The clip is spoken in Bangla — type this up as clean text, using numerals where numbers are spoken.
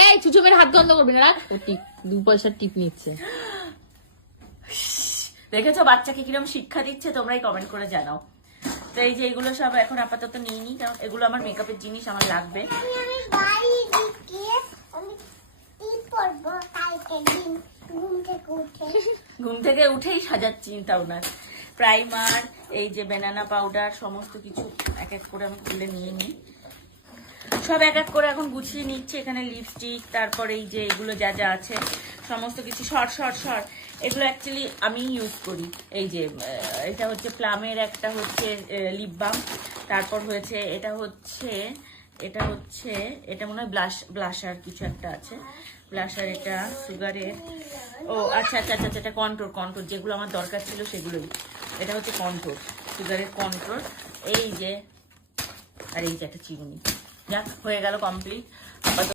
এই চুচুমের হাত গন্ধ করবি না, রাখ। ও টিপ 2 পয়সার টিপ নিচ্ছে। দেখেছো বাচ্চাকে কিরকম শিক্ষা দিচ্ছে, তোমরাই কমেন্ট করে জানাও। তো এই যে এগুলো সব এখন আপাতত নিয়ে নি, কারণ এগুলো আমার মেকআপের জিনিস, আমার লাগবে। ঘুম থেকে উঠেই সাজার চিন্তা ওনার। প্রাইমার, এই যে ব্যানানা পাউডার, সমস্ত কিছু এক এক করে আমি খুলে নিয়ে নিই। সব এক এক করে এখন গুছিয়ে নিচ্ছে। এখানে লিপস্টিক, তারপর এই যে এগুলো যা যা আছে সমস্ত কিছু শর্ট শর্ট শর্ট, এগুলো অ্যাকচুয়ালি আমি ইউজ করি। এই যে এটা হচ্ছে প্লামের, একটা হচ্ছে লিপ বাম, তারপর হয়েছে এটা মনে হয় ব্লাশার কিছু একটা আছে, ব্লাশার, এটা সুগারের, ও আচ্ছা আচ্ছা আচ্ছা এটা কন্ট্রোর যেগুলো আমার দরকার ছিল সেগুলোই। এটা হচ্ছে কন্ট্রোর, সুগারের কন্ট্রোর, এই যে, আর এই যে একটা চিরুনি। যাক, হয়ে গেল কমপ্লিট।